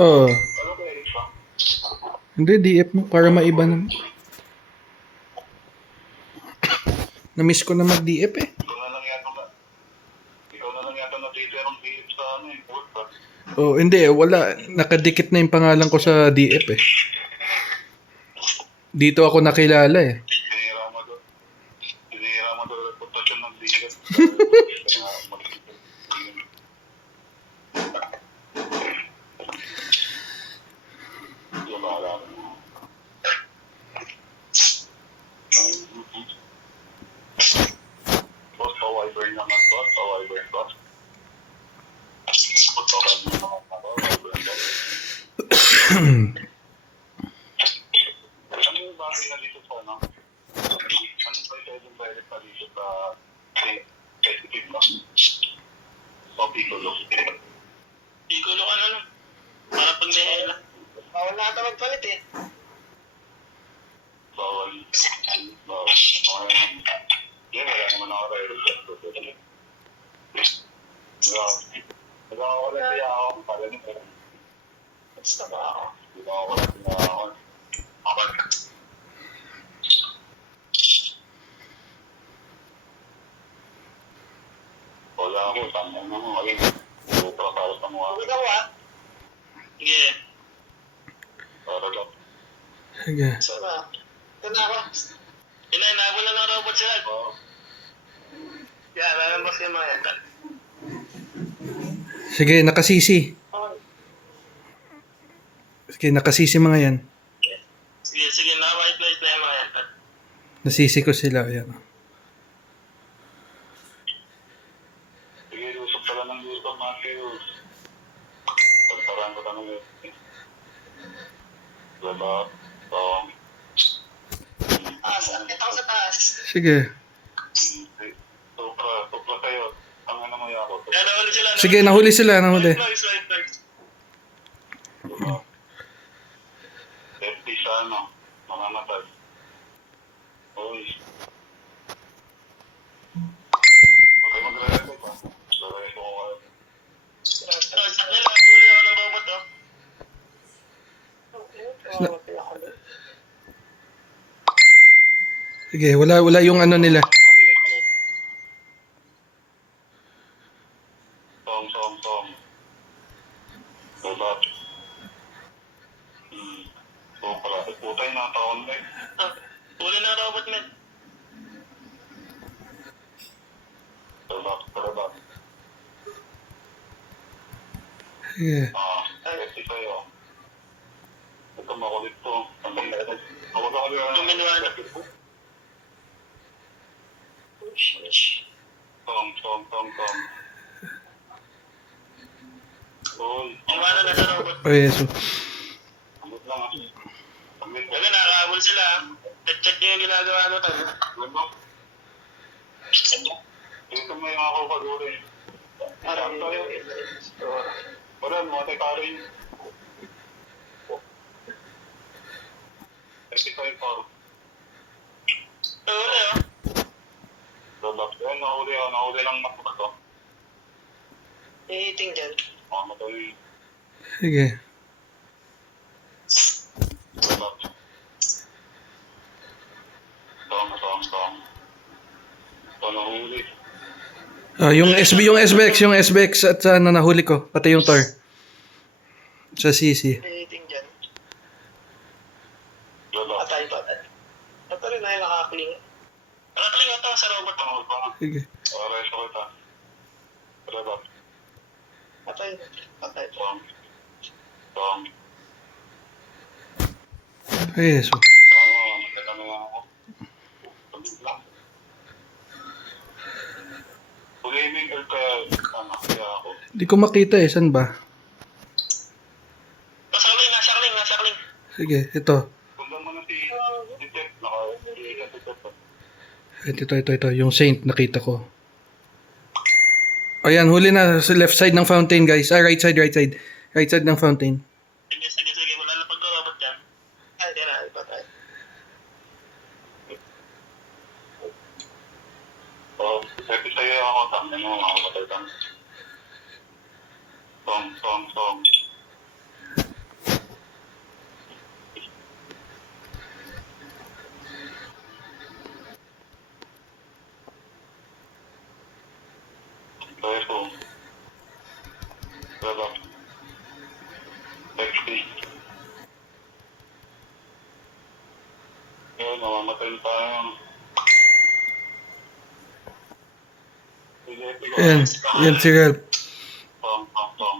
Oo. Hindi, DF mo para maiba na. Na-miss ko na mag-DF eh. Ikaw na lang yata natitirang DF sa ano eh. Oh, hindi, wala. Nakadikit na yung pangalan ko sa DF eh. Dito ako nakilala eh. Tinira mo doon. Tinira mo doon reputasyon ng DF. Kaya mag-DF. Yung bahala mo. Boss, pa-wiber naman boss. Pa-wiber boss. Putokan mo naman ako. Wiber boss. Ano yung bagay na dito sa ano? Ano ba yung direct na dito sa sensitive na? O piccolo? Piccolo ka na lang. Para pag nahihila. Bawal na ata magpalit eh. Bawal. Bawal. Yan, wala naman ako tayo. Nagkakawala kaya ako para nito. Basta ba ako? Nagkakawala kaya ako. Okay. Wala ako. Tama na ako. Para para sa mga. Ikaw ah? Sige. Para lang. Sige. So na. Ito na ako. Inainabol na ng robot sila. Oo. Yan, lalabas yung mga yan. Sige, nakasisi. Sige, nakasisi mga yan. Sige, na white light na yung mga yan. Nasisi ko sila. Ayan. Sige, usap ka lang ng gusto, Matthew. Pagparaan ko tanong yun. Diba? Ito ako sa taas. Sige. Tupla kayo. Ang ano mo yan ako. Yan, nahuli sila. Sige, nahuli sila. Nahuli. White light. Diba? FD sa ano, mamamatay. Uy. Okay, magre-record ba? Magre-record ko kayo. Sa nila, nahuli ako ng robot oh. Sige, wala yung ano nila. Tom. Diba? Tupla. Putay na taon na eh. Huli na robot man. Diba? Sige. FD kayo. Ito makulit to. Huwag ako yung... Tuminuan. Tom. Uy. Iwanan na sa robot. Ay, so. Amot lang ah. Amot Kasi nakakahabol sila ah. Check nyo yung ginagawa mo tayo. Diba? Dito may mga kupaguri. Parang tayo. Wala, mga tekaro yun. Kasi tayo paro. huli oh. Diba? Yan, nahuli lang nakuha to. Ihiting dyan. Mamatay. Sige. Diba? Tom. Ito nahuli. Yung SBX at ano nahuli ko, pati yung Tor. Sa CC. Ihiting dyan. Diba? Patay. Ito rin na yung nakakling. Nakakling ito sa robot oh. Ano ba? Sige. Aray sa kita. Diba? Patay. Tom. Ay, so. Magkano nga ako. Pagod lang. Pag-gaming kaya ako. Di ko makita eh, saan ba? Nasa kling. Sige, ito. Kung naman si Jet, Ito. Yung Saint nakita ko. Ayan, huli na sa left side ng fountain, guys. Right side. Right side ng fountain. Sige. Wala na pagka-robot dyan. Ay, di na. Patay. Sabi sa'yo ako, tama mo, makamatay ka. Tom. Diba? XP. Yun, mamamatay tayo. Sige, sige. Ayan. Yan si Ralph. Tom.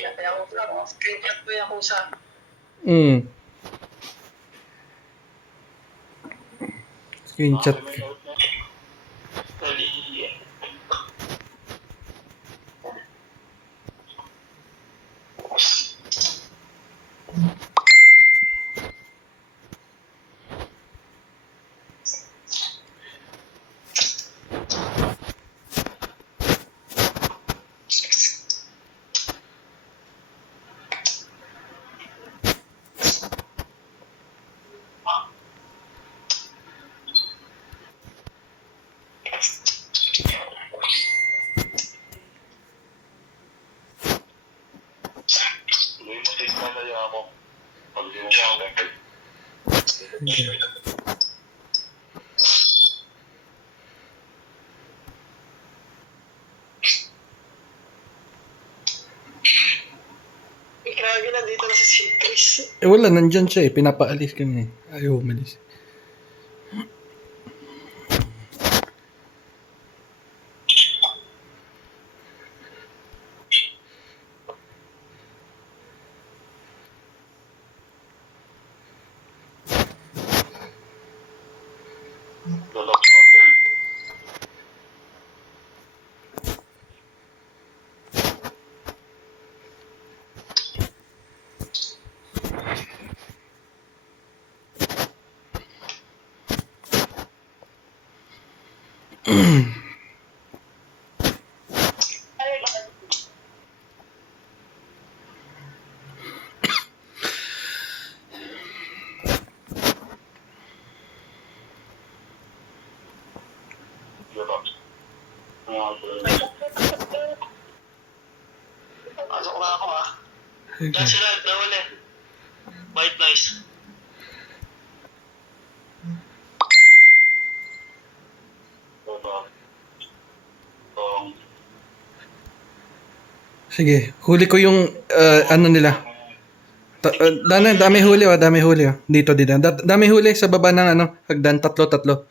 Kaya ako lang, screenshot ko yung kusa. Screenshot. Dali. Hindi mo signal na ako. Pag di mo pa Grabe na dito na sa Citrus. Wala, nandyan siya eh. Pinapaalis kami eh. Ayaw umalis. lalap sa hotel. Lalap. Pasok na ako ah. Sige. Yan si Ralph, nawala. White noise. Lalap. Tom. Sige. Huli ko yung ano nila. Dami huli oh. Dami huli oh. Dito. Dami huli sa baba ng ano. Hagdan. Tatlo.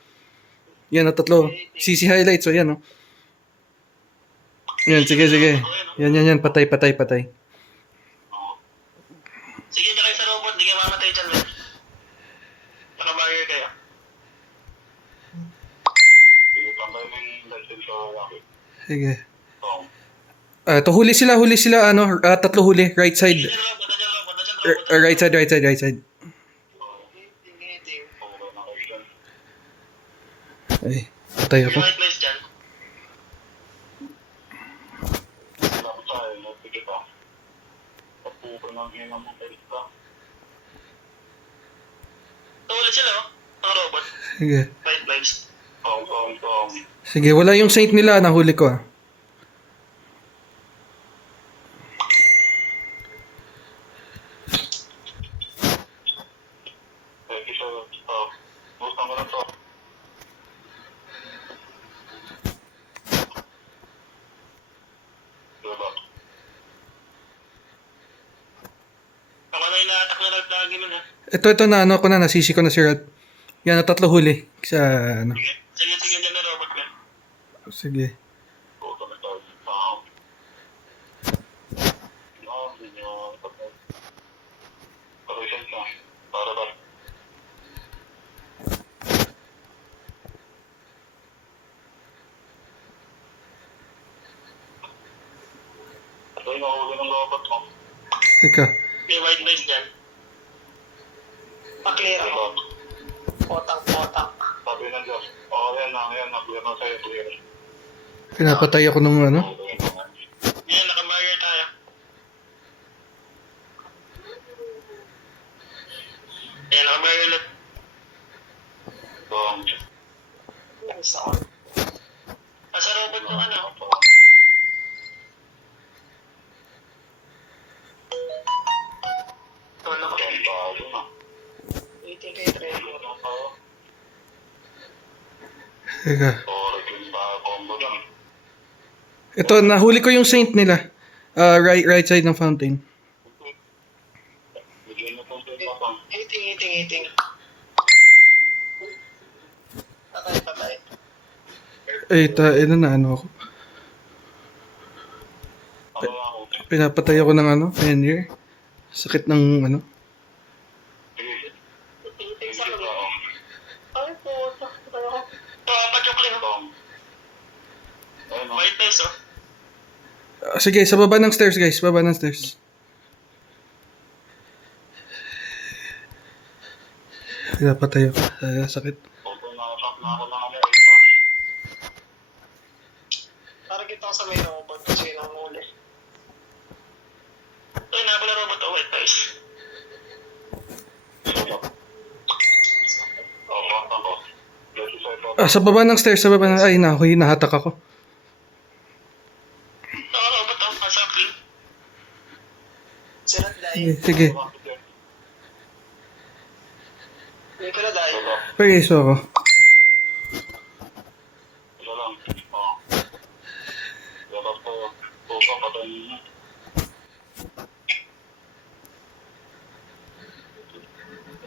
Yan oh. Tatlo. CC highlights oh. Yan oh. Yan. Sige. Yan. Patay. Sige, dyan kayo sa robot. Di kayo mamatay dyan, man. Naka-barrier kayo. Sige, tanggal mo yung license sa laki. Sige. Tom. To huli sila ano. Tatlo huli. Right side. Dyan robot. Right side. Okay na kayo dyan. Ay. Patay ako. White noise dyan. Lapit tayo, nagpigit ka. Papupo ng hinang mong ka. Nawala sila, oh. Ang robot. Sige. White noise. Tom. Sige. Wala yung saint nila. Nahuli ko ah. Thank you, sir. Gusto mo na to. Diba? Ako na inaatak na Ralph lagi man, ha. Ito na ano ko na. Nasisi ko na si Ralph. Yan. Tatlo huli. Sa ano. Sige, dyan na robot ka. Sige. Gusto na to. Hindi nyo tapos. Parusin ka. Para ba? Ito yung mahuli ng robot mo. Teka. May white noise dyan. Pa-clear ako. Diba? Potang. Sabi ng Diyos, yan na, clear na sa'yo, clear. Pinapatay ako nung ano. Yan, naka-barrier tayo. Yan, naka-barrier ulit. Nasa robot yung ano. Tono ko. Waiting kayo, Trevor. Teka. Ito, nahuli ko yung Saint nila. Right side ng fountain. Bigyan na po tayo pa. Iting. Patay. Ito na ano ako. Ako ako. Pinapatay ako ng ano, Fenrir. Sakit ng ano. Sige. Iting sa Sige kami. pa ako. Ay po. Papachoklin ako. Ayun o. White face oh. Sige, sa baba ng stairs guys. Baba ng stairs. Pinapatay ako. Sakit. Opo, nakasap na ako ng ano pa. Parang kita ko sa may robot kasi yun ang huli. Uy, nakapala robot oh, white face. Oo, ako. Yes, sir, po. Sa baba ng stairs. Sa baba ng... Ay, nahatak ako. Robot oh, nasa clean. Sila Sige. Hindi ko na dahil. Pag-iso ako. Ito lang. Oo. Dapat po. Puso, patayin niyo.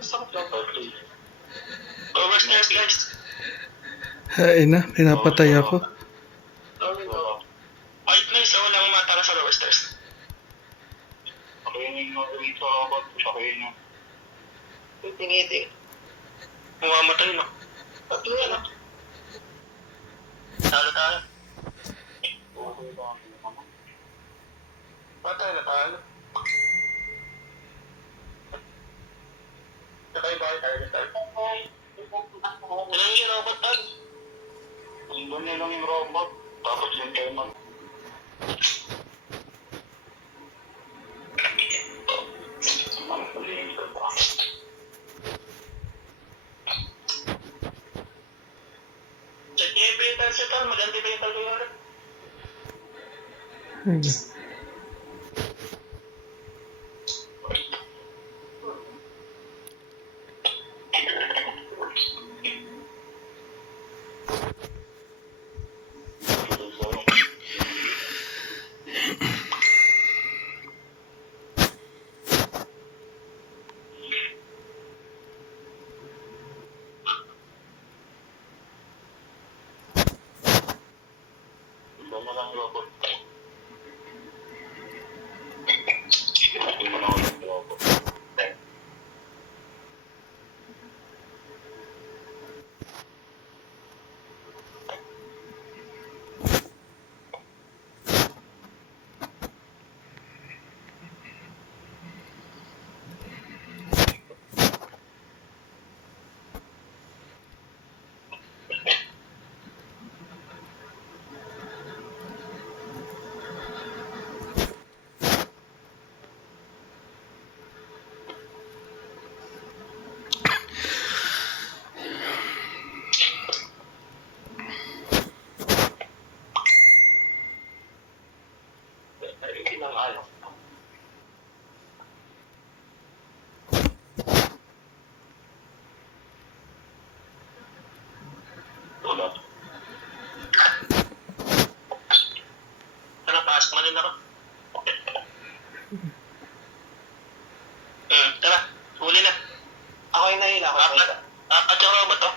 Sakit lang. Overstairs guys. Ay na, pinapatay ako. White face oh, walang matala sa lower stairs. Patayin niyo yung sa robot. Patayin niyo. Iting. Mamamatay na. Tatlo yan ah. Talo tayo. Patay na tayo. Patay ba tayo? Ilan yung robot tag? Doon niya lang yung robot. Tapos yung kayo mag... Check niyo yung printer sa tal. Maganda ba yung tal ko yun? Doon na lang yung robot. Doon na lang yung robot. Ilang ayaw. Wala. Tara, pasok na din ako. Tara, huli na. Ako yung nahila. Apat yung robot oh.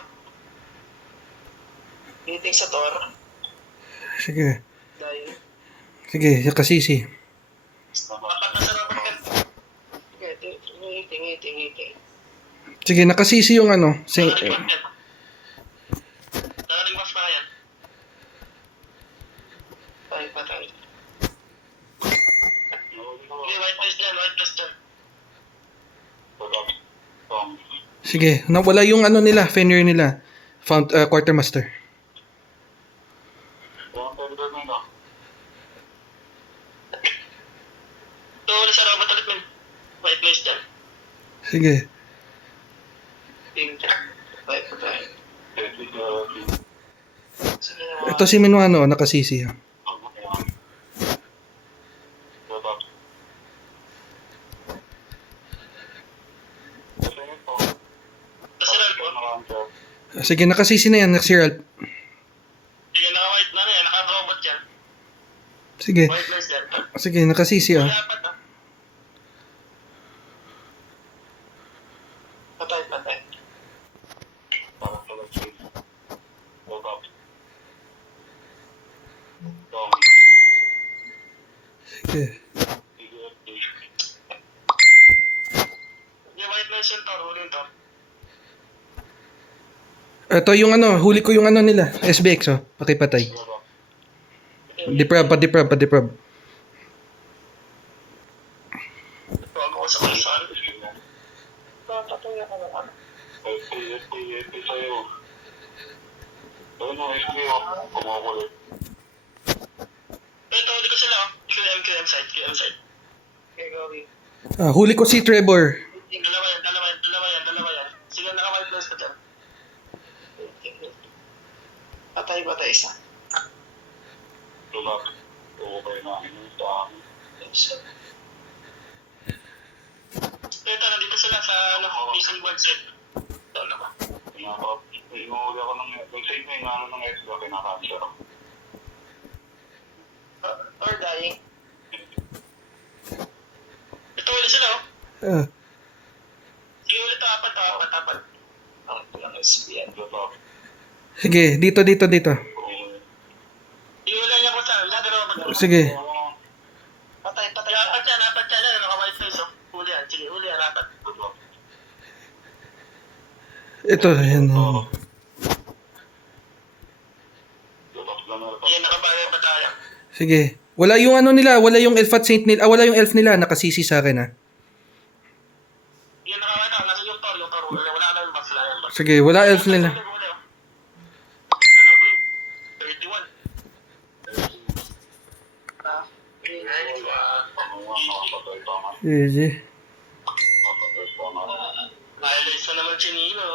Meeting sa Tor. Sige. Dahil. Sige, kasisi. Apat na sa robot ka. Meeting. Sige, nakasisi yung ano. Nakalig mas na yan. Patay. Hindi, white face dyan. Sige, nawala yung ano nila, Fenrir nila. Quartermaster. Ito, wala sa robot ulit man. White face dyan. Sige. Patay. Ito si Minuano, nakasisi. Sige, nakasisi na yan, next year. Sige, naka-white na yan. Naka-robot yan. Sige. White noise yan. Sige, nakasisi May ah. apat ah. Patay, patay. Parang talaga siya. Hold up. Sige. Yung white noise yun, Tor. Huli to. Ito yung ano, huli ko yung ano nila. SBX oh. Pakipatay. Deprab, pa-deprab, pa-deprab. Huwag ako sa kulisan. Papatuloy ako ng ano. SP sa'yo. Ayun o, SP o. Kumukulit. Ito, huli ko sila. QM side, QM side. Okay, gawin. Huli ko si Trevor. Dalawa yan. Sige, naka-white noise ka dyan. Patay isa. Tulak. Okay na. Ito, nandito sila sa missing one set. Ito naman. Inuhuli ako ng... Yung save na yung ng extra, kinakansya. Or dying. Ito, ulit sila oh. Ah, Sige, ulit apat. Ang lang SPN. sige, dito. Iulan niya ko sa dalawa ba? Sige. Patay. Apat yan. Naka-white face oh. Huli yan. Sige, huli yan. Apat. Ito, ayan. Yan, nakabayad pa tayo. Sige. Wala yung ano nila, wala yung elf at saint nila, wala yung elf nila, nakasisi sa akin ah. Yan, nakakita. Nasa yung Tor. Wala na yung box lang. Sige, wala elf nila. 31. GG. Violation naman si Nino.